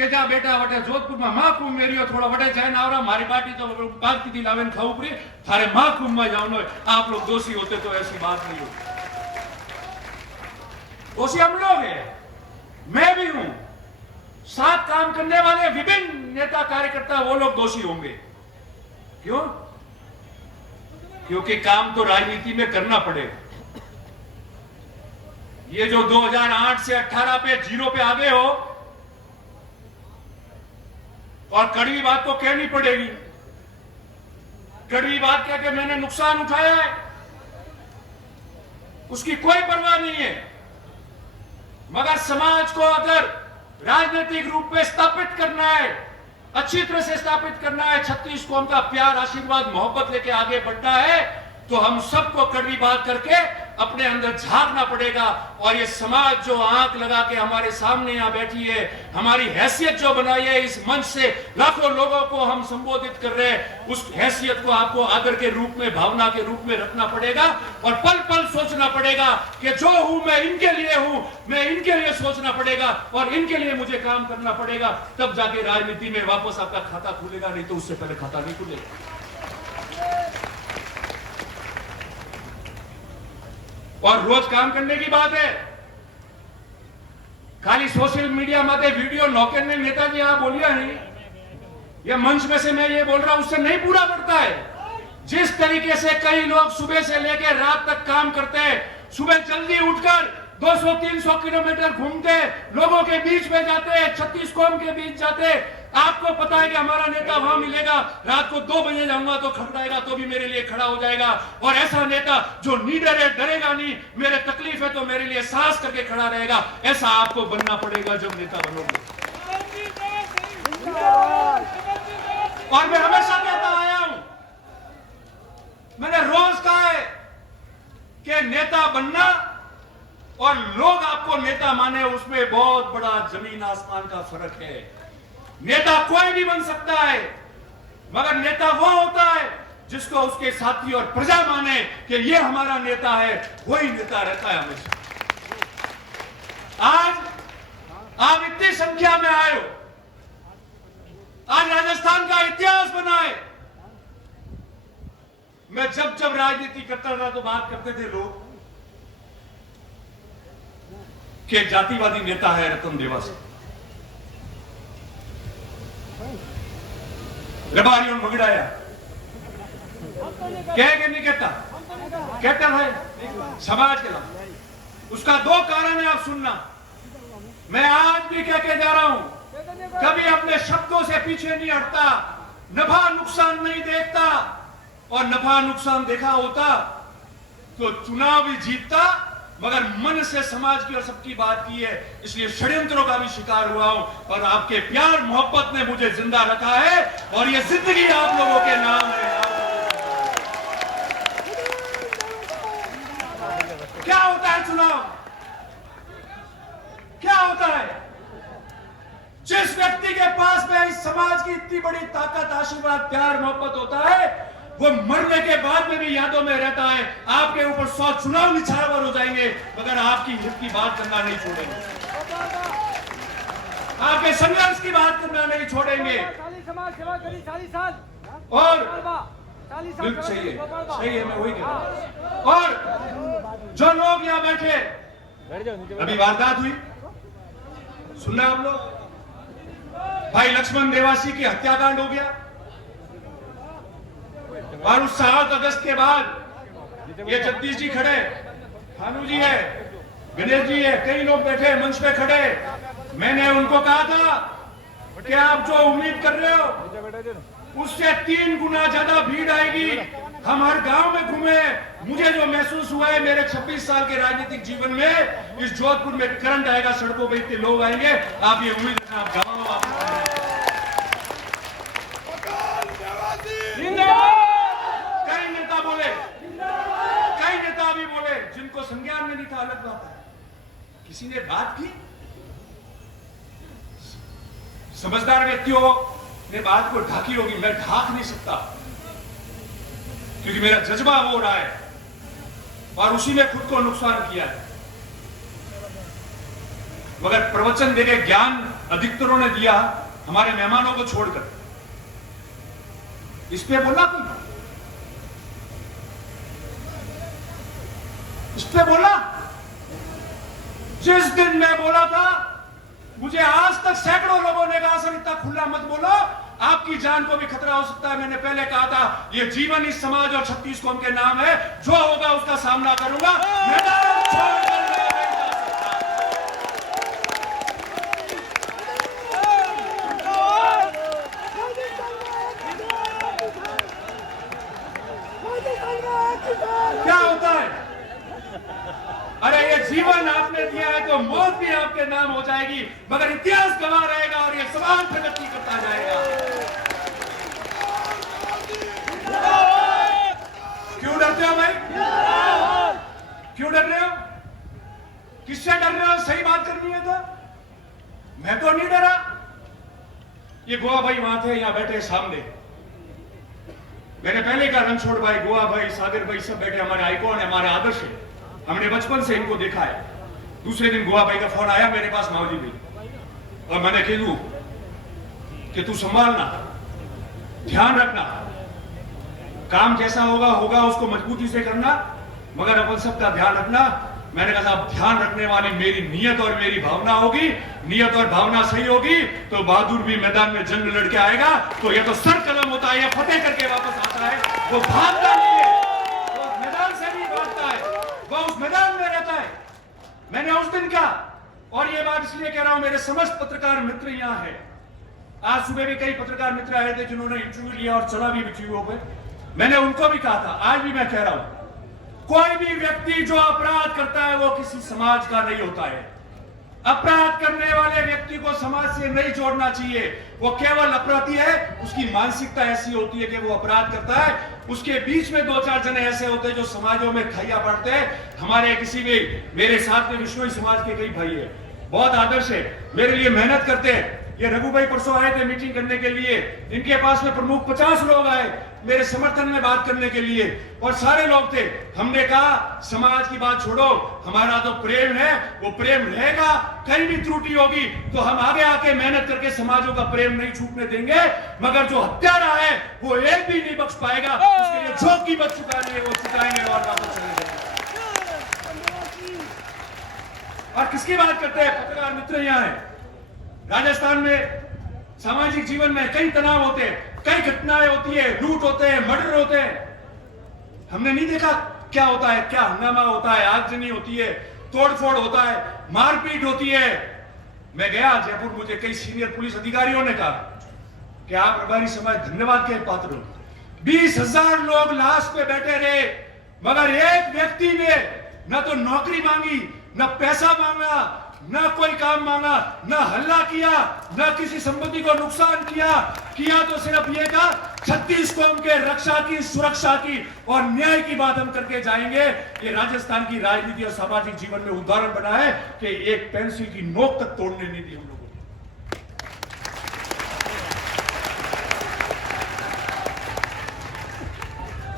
કે જા બેટા વટે જોધપુરમાં મહાકુંભ મેર્યો થોડો વટે જઈને આવરા मारी पार्टी तो पार्टी थी लावेन खाऊ पड़ी थारे महाकुंभ में जाओ आप लोग दोषी होते तो ऐसी बात नहीं होती। दोषी हम लोग हैं, मैं भी हूं, साथ काम करने वाले विभिन्न नेता कार्यकर्ता वो लोग दोषी होंगे। क्यों? क्योंकि काम तो राजनीति में करना पड़ेगा। ये जो 2008 से 18 पे जीरो पे आ गए हो और कड़वी बात तो कहनी पड़ेगी। कड़वी बात कह के मैंने नुकसान उठाया है, उसकी कोई परवाह नहीं है, मगर समाज को अगर राजनीतिक रूप में स्थापित करना है, अच्छी तरह से स्थापित करना है, 36 कौम का प्यार आशीर्वाद मोहब्बत लेके आगे बढ़ना है, तो हम सबको कड़वी बात करके अपने अंदर झांकना पड़ेगा। और ये समाज जो आंख लगा के हमारे सामने यहां बैठी है, हमारी हैसियत जो बनाई है, इस मंच से लाखों लोगों को हम संबोधित कर रहे हैं, उस हैसियत को आपको आदर के रूप में, भावना के रूप में रखना पड़ेगा और पल पल सोचना पड़ेगा कि जो हूं मैं इनके लिए हूं, मैं इनके लिए सोचना पड़ेगा और इनके लिए मुझे काम करना पड़ेगा। तब जाके राजनीति में वापस आपका खाता खुलेगा, नहीं तो उससे पहले खाता नहीं खुलेगा। और रोज काम करने की बात है, खाली सोशल मीडिया माते वीडियो नौकर ने नेताजी आप बोलिया नहीं, ये मंच में से मैं ये बोल रहा हूं, उससे नहीं पूरा पड़ता है। जिस तरीके से कई लोग सुबह से लेकर रात तक काम करते हैं, सुबह जल्दी उठकर 200-300 किलोमीटर घूमते, लोगों के बीच में जाते, 36 कौम के बीच जाते। आपको पता है कि हमारा नेता वहां मिलेगा, रात को 2 बजे जाऊंगा तो खड़ाएगा तो भी मेरे लिए खड़ा हो जाएगा। और ऐसा नेता जो निडर है, डरेगा नहीं, मेरे तकलीफ है तो मेरे लिए सांस करके खड़ा रहेगा, ऐसा आपको बनना पड़ेगा जब नेता बनोगे। और मैं हमेशा कहता आया हूं, मैंने रोज कहा है कि नेता बनना और लोग आपको नेता माने, उसमें बहुत बड़ा जमीन आसमान का फर्क है। नेता कोई भी बन सकता है, मगर नेता वो होता है जिसको उसके साथी और प्रजा माने कि ये हमारा नेता है, वही नेता रहता है हमेशा। आज आप इतनी संख्या में आए हो, आज राजस्थान का इतिहास बना है। मैं जब जब राजनीति करता था तो बात करते थे लोग कि जातिवादी नेता है रतन देवासी, रबारियों ने मगड़ाया, कह के नहीं कहता, कहता है समाज के नाम। उसका 2 कारण है, आप सुनना। मैं आज भी कह के जा रहा हूं, कभी अपने शब्दों से पीछे नहीं हटता, नफा नुकसान नहीं देखता, और नफा नुकसान देखा होता तो चुनाव भी जीतता, मगर मन से समाज की और सबकी बात की है, इसलिए षड्यंत्रों का भी शिकार हुआ हूं। और आपके प्यार मोहब्बत ने मुझे जिंदा रखा है, और ये जिंदगी आप लोगों के नाम है। क्या होता है चुनाव? क्या होता है? जिस व्यक्ति के पास में इस समाज की इतनी बड़ी ताकत, आशीर्वाद, प्यार, मोहब्बत होता है, वो मरने के बाद में भी यादों में रहता है। आपके ऊपर 100 चुनाव निछावर हो जाएंगे, मगर आपकी हित की बात करना नहीं छोड़ेंगे, आपके संघर्ष की बात करना नहीं छोड़ेंगे। और सही है, मैं वही कह रहा हूं। और जो लोग यहां बैठे, अभी वारदात हुई, सुनना आप लोग, भाई लक्ष्मण देवासी की हत्याकांड हो गया, और उस 7 अगस्त के बाद ये जगदीश जी खड़े, भानु जी है, गणेश जी है, कई लोग बैठे मंच पे खड़े। मैंने उनको कहा था कि आप जो उम्मीद कर रहे हो उससे 3 गुना ज्यादा भीड़ आएगी। हम हर गांव में घूमे, मुझे जो महसूस हुआ है मेरे 26 साल के राजनीतिक जीवन में, इस जोधपुर में करंट आएगा, सड़कों पे इतने लोग आएंगे, आप ये उम्मीद रखना। आप गाँव जिनको संज्ञान में नहीं था, अलग बात है। किसी ने बात की, समझदार व्यक्तियों ने बात को ढाकी होगी, मैं ढाक नहीं सकता क्योंकि मेरा जज्बा हो रहा है और उसी में खुद को नुकसान किया है। मगर प्रवचन देके ज्ञान अधिकतरों ने दिया हमारे मेहमानों को छोड़कर। इस पे बोला कोई? इस पे बोला? जिस दिन मैं बोला था, मुझे आज तक सैकड़ों लोगों ने कहा सर इतना खुला मत बोलो, आपकी जान को भी खतरा हो सकता है। मैंने पहले कहा था ये जीवन इस समाज और 36 कौम के नाम है, जो होगा उसका सामना करूंगा। मैदान छोड़कर मैं नहीं जा सकता। क्या होता है? अरे ये जीवन आपने दिया है तो मौत भी आपके नाम हो जाएगी, मगर इतिहास गवाह रहेगा और ये समाज प्रगति करता जाएगा। क्यों डरते हो भाई? क्यों डर रहे हो? किससे डर रहे हो? सही बात करनी है तो। मैं तो नहीं डरा। ये गोवा भाई वहां थे, यहां बैठे सामने। मैंने पहले कहा रणछोड़ भाई, गोवा भाई, सागर भाई सब बैठे हमारे आइकॉन है, हमारे आदर्श है। हमने बचपन से इनको देखा है। दूसरे दिन गोवा भाई का फोन आया मेरे पास, मावजी भाई, और मैंने कह कि तू संभालना, ध्यान रखना, काम जैसा होगा उसको मजबूती से करना, मगर अपन सबका ध्यान रखना। मैंने कहा साहब ध्यान रखने वाली मेरी नियत और मेरी भावना होगी, नियत और भावना सही होगी तो बहादुर भी मैदान में जंग लड़के आएगा। तो ये तो सर कदम होता है, या फतेह करके वापस आता है, वो भागता नहीं है, वो मैदान से भी भागता है, वो उस मैदान में रहता है। मैंने उस दिन कहा, और ये बात इसलिए कह रहा हूं, मेरे समस्त पत्रकार मित्र यहां है। आज सुबह भी कई पत्रकार मित्र आए थे जिन्होंने इंटरव्यू लिया और चला भी वीडियो पे। मैंने उनको भी कहा था, आज भी मैं कह रहा हूं, कोई भी व्यक्ति जो अपराध करता है वो किसी समाज का नहीं होता है। अपराध करने वाले व्यक्ति को समाज से नहीं जोड़ना चाहिए। वो केवल अपराधी है, उसकी मानसिकता ऐसी होती है कि वो अपराध करता है। उसके बीच में 2-4 जने ऐसे होते हैं जो समाजों में खैया पड़ते हैं। हमारे किसी भी, मेरे साथ में विश्नोई समाज के कई भाई है, बहुत आदर्श है, मेरे लिए मेहनत करते हैं। ये रघु भाई परसों आए थे मीटिंग करने के लिए, इनके पास में प्रमुख 50 लोग आए मेरे समर्थन में बात करने के लिए, और सारे लोग थे। हमने कहा समाज की बात छोड़ो, हमारा तो प्रेम है, वो प्रेम रहेगा। कहीं भी त्रुटि होगी तो हम आगे आके मेहनत करके समाजों का प्रेम नहीं छूटने देंगे, मगर जो हत्यारा है वो एक भी नहीं बख्श पाएगा। उसके लिए जो कीमत चुकानी है वो चुकाएंगे और वापस चले जाएंगे। और किसकी बात करते हैं? पत्रकार मित्र यहाँ है। राजस्थान में सामाजिक जीवन में कई तनाव होते हैं, कई घटनाएं होती है, लूट होते हैं, मर्डर होते हैं। हमने नहीं देखा क्या होता है, क्या हंगामा होता है, आगजनी होती है, तोड़फोड़ होता है, मारपीट होती है। मैं गया जयपुर, मुझे कई सीनियर पुलिस अधिकारियों ने कहा कि आप प्रभारी समाज धन्यवाद के पात्र हो। 20,000 लोग लाश पे बैठे रहे, मगर एक व्यक्ति ने न तो नौकरी मांगी, न पैसा मांगा, ना कोई काम मांगा, ना हल्ला किया, ना किसी संपत्ति को नुकसान किया तो सिर्फ ये कहा 36 कौम के रक्षा की, सुरक्षा की और न्याय की बात हम करके जाएंगे। ये राजस्थान की राजनीति और सामाजिक जीवन में उदाहरण बना है कि एक पेंसिल की नोक तक तोड़ने नहीं दी हम लोगों ने।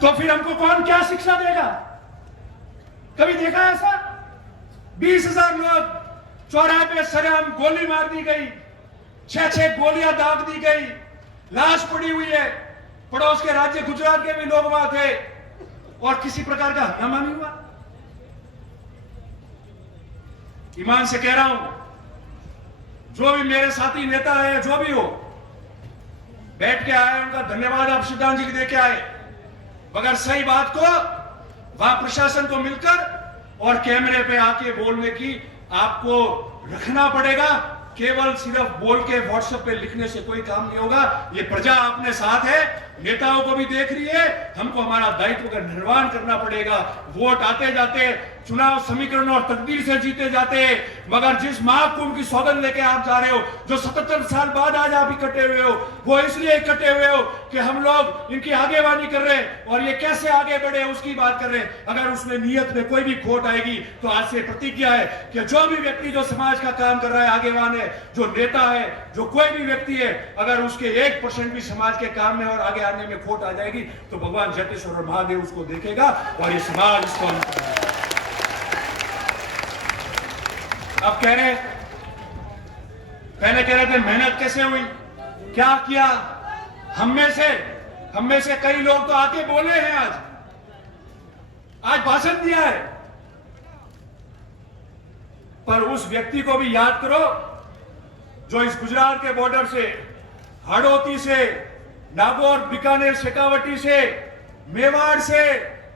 तो फिर हमको कौन क्या शिक्षा देगा? कभी देखा ऐसा? 20,000 लोग चौराहे पे सरेआम गोली मार दी गई, 6-6 गोलियां दाग दी गई, लाश पड़ी हुई है। पड़ोस के राज्य गुजरात के भी लोग वहां थे और किसी प्रकार का हंगामा नहीं हुआ। ईमान से कह रहा हूं, जो भी मेरे साथी नेता है, जो भी हो, बैठ के आए उनका धन्यवाद, आप श्रद्धांजलि दे के आए, मगर सही बात को वहां प्रशासन को मिलकर और कैमरे पे आके बोलने की आपको रखना पड़ेगा। केवल सिर्फ बोल के व्हाट्सएप पे लिखने से कोई काम नहीं होगा। ये प्रजा अपने साथ है, नेताओं को भी देख रही है, हमको हमारा दायित्व का निर्वहन करना पड़ेगा। वोट आते जाते, चुनाव समीकरण और तकदीर से जीते जाते, मगर जिस महाकुंभ की सौगंध लेके आप जा रहे हो, जो 77 साल बाद आज आप इकट्ठे हुए हो, वो इसलिए इकट्ठे हुए हो कि हम लोग इनकी आगेवानी कर रहे हैं और ये कैसे आगे बढ़े उसकी बात कर रहे हैं। अगर उसमें नियत में कोई भी खोट आएगी तो आज से प्रतिज्ञा है कि जो भी व्यक्ति जो समाज का काम कर रहा है, आगेवान है, जो नेता है, जो कोई भी व्यक्ति है, अगर उसके 1% भी समाज के काम में और आगे आने में खोट आ जाएगी तो भगवान जटेश्वर और महादेव उसको देखेगा और ये समाज इसको अब कह रहे पहले कह रहे थे मेहनत कैसे हुई, क्या किया। हम में से कई लोग तो आके बोले हैं, आज भाषण दिया है। पर उस व्यक्ति को भी याद करो जो इस गुजरात के बॉर्डर से, हाड़ौती से, नागौर, बीकानेर, शेखावटी से, मेवाड़ से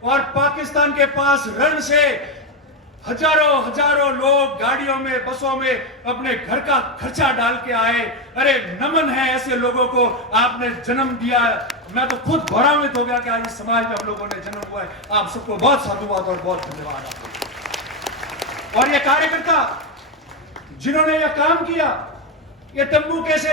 और पाकिस्तान के पास रण से हजारों लोग गाड़ियों में, बसों में अपने घर का खर्चा डाल के आए। अरे नमन है ऐसे लोगों को, आपने जन्म दिया। मैं तो खुद गौरवान्वित हो गया कि आज इस समाज में आप लोगों ने जन्म हुआ है। आप सबको बहुत साधुवाद और बहुत धन्यवाद आपको। और ये कार्यकर्ता जिन्होंने यह काम किया, ये तंबू कैसे